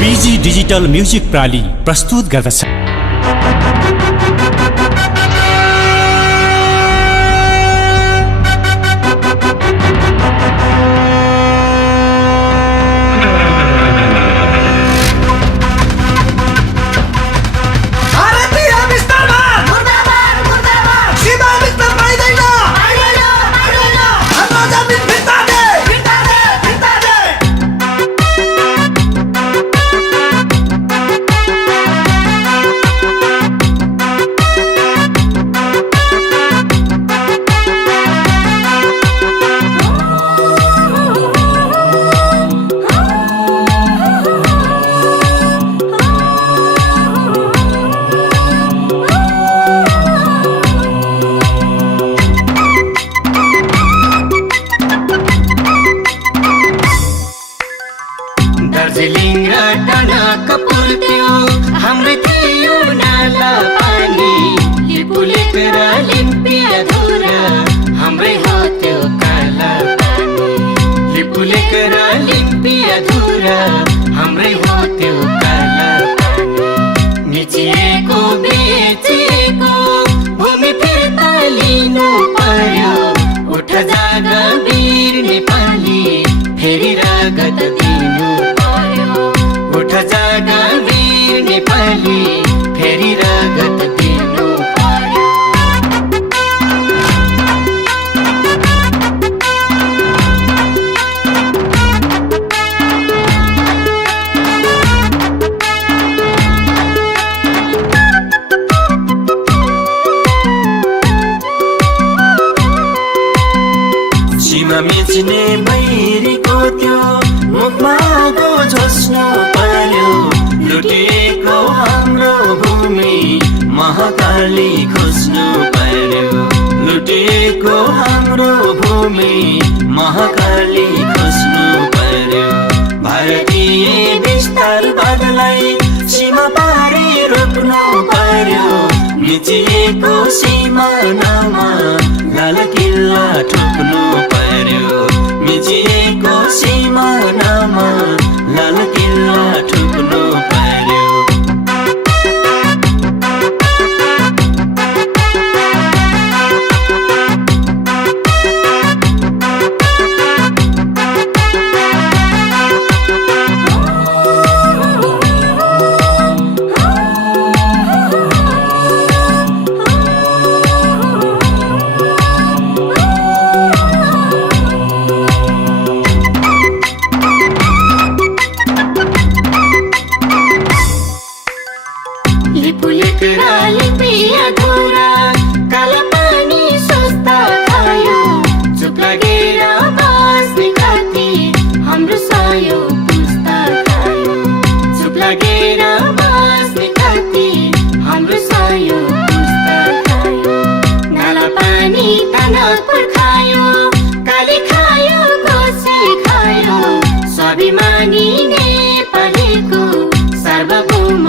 बीजी digital music प्राली प्रस्तुत गर्दछ। दार्जिलिङ र टनकपुर त्यो हाम्रो थियो नाला पानी, लिपुलेक र लिम्पियाधुरा हाम्रै हो त्यो काला पानी, लिपुलेक र लिम्पियाधुरा हाम्रै हो त्यो काला पानी। मिचिएको बेचिएको भूमि फिर्ता लिनु पर्यो, उठ जाग वीर नेपाली फेरि रगत दिनु पर्यो, उठ जाग वीर नेपाली फेरि रगत दिनु पर्यो। सीमा मिच्ने बैरीको त्यो मुखमा गो झोस्नु पर्यो, लुटिएको हाम्रो भूमि महाकाली खोज्नु पर्यो, लुटिएको हाम्रो भूमि महाकाली खोज्नु पर्यो। भारतीय विस्तारवादलाई सीमा पारी रोक्नु पर्यो, मिचिएको सीमानामा लाल किल्ला ठोक्नु पर्यो, मिचिएको सीमानामा लाल किल्ला ठोक्नु पर्यो। लिपुलेक र लिम्पियाधुरा काला पानी सोच्दा खायो, चुप लागेर बस्ने कति हाम्रो सयो पुस्ता खायो, चुप लागेर बस्ने कति हाम्रो सयो पुस्ता खायो। नाला पानी टनकपुर खायो, काली खायो, कोशी खायो, स्वाभिमानी नेपालीको सार्वभौम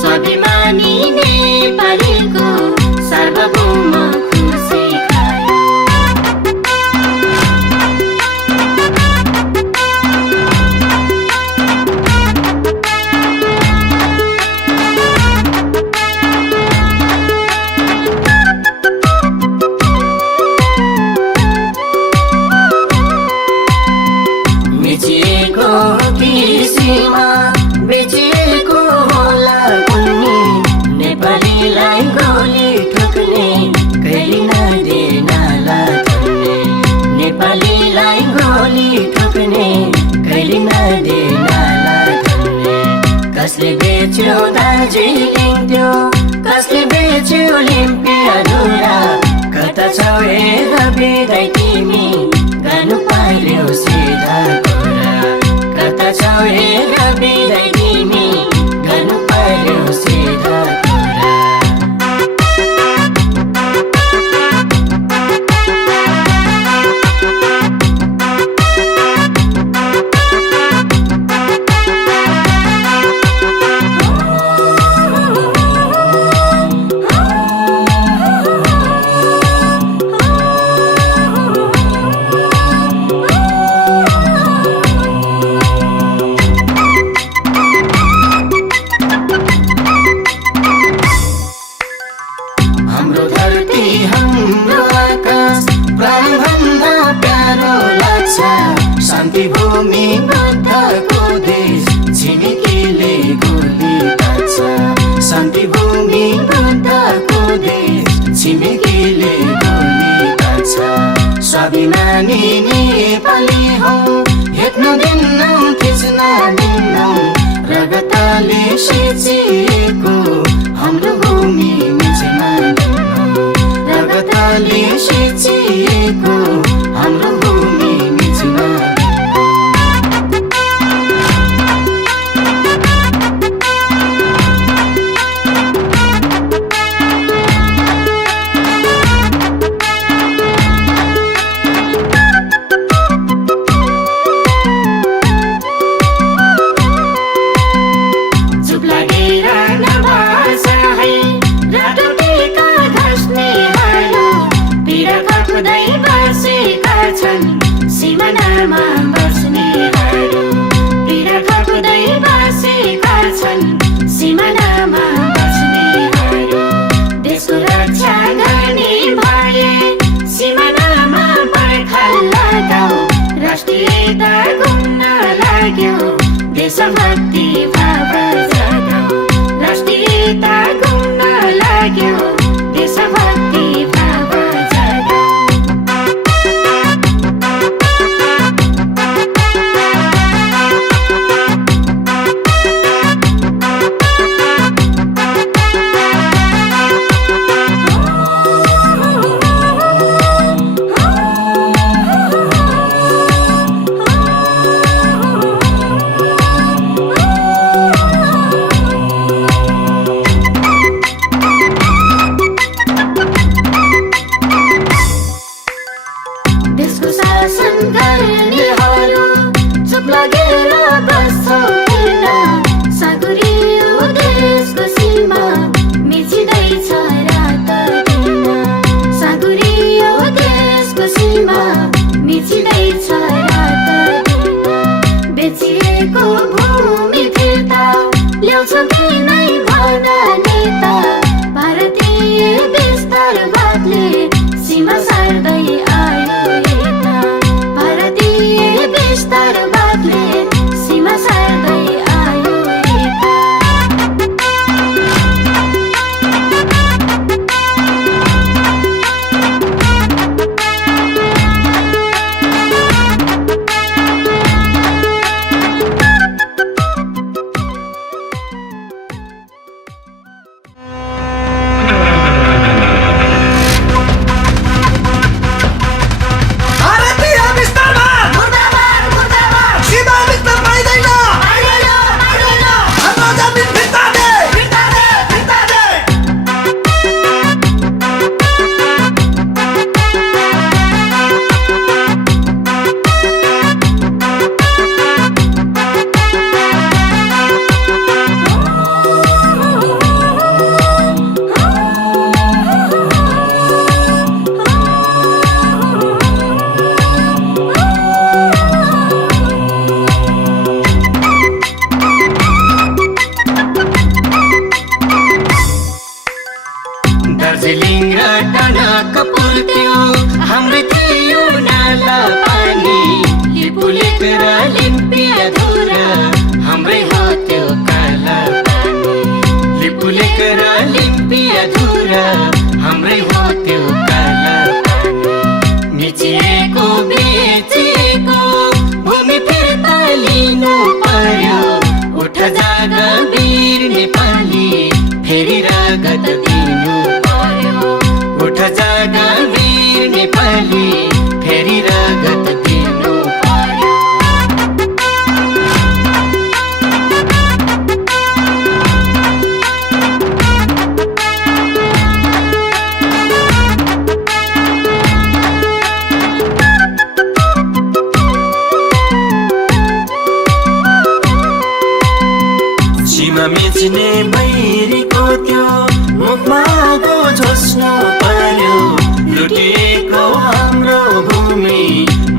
स्वाभिमानी नेपालीको सार्वभौम खुसी खायो। मिचिएको कृषिमा बेचिएको होला कुन्नी, नेपालीलाई गोली ठोक्ने कहिले नदेनाला थन्ने, नेपालीलाई गोली ठोक्ने कहिले नदेनाला थन्ने। कसले बेच्यो दार्जिलिङ त्यो, कसले बेच्यो लिम्पियाधुरा, कता छौ हेर बिदाई तिमी गानु पार्यो सिधा कुरा, कता छौ हेर बिदाई तिमी गानु पार्यो सिधा कुरा। स्वाभिमानी नेपाली हौ हेप्न दिन्नौ थिच्न दिन्नौ रगतले सिंचिएको हाम्रो भूमि मिच्न दिन्नौ रगतले सिंचिएको हाम्रो भूमि मिच्न सिमानामा बस्नेहरू पीडा खप्दै बसेका छन् सिमानामा बस्नेहरू देशको रक्षा गर्ने भए सिमानामा पर्खाल लगाऊ राष्ट्रियता घुम्न लाग्यो देशभक्ति भाव जगाऊ राष्ट्रियता घुम्न लाग्यो देशभक्ति भाव जगाऊ देशको शासन गर्नेहरू चुप लागेर बस्छौ किन सागरियो देशको सीमा मिचिँदैछ रात दिन सागरियो देशको सीमा मिचिँदैछ रात दिन बेचिएको भूमि फिर्ता ल्याउँछ कि नै भन नेता भारतीय विस्तारवादले सीमा सार्दै विस्तारवादले सीमा सार्दै आयो दार्जिलिङ र टनकपुर त्यो हाम्रो थियो नाला पानी लिपुलेक र लिम्पियाधुरा हाम्रै हो त्यो काला पानी लिपुलेक र लिम्पियाधुरा हाम्रै हो त्यो काला पानी मिचिएको बेचिएको भूमि फिर्ता लिनु पर्यो उठ जाग वीर नेपाली फेरि रगत दिनु उठ जाग वीर नेपाली फेरि रगत दिनु पर्यो सीमा मिच्ने बैरीको त्यो मुखमा गो झोस्नु पर्यो लुटिएको हाम्रो भूमि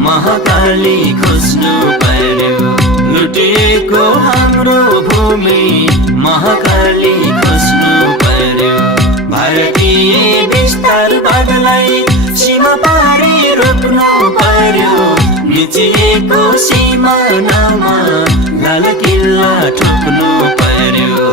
महाकाली खोज्नु पर्यो लुटिएको हाम्रो भूमि महाकाली खोज्नु पर्यो भारतीय विस्तारवादलाई सीमा पारी रोक्नु पर्यो मिचिएको सीमानामा लाल किल्ला ठोक्नु पर्यो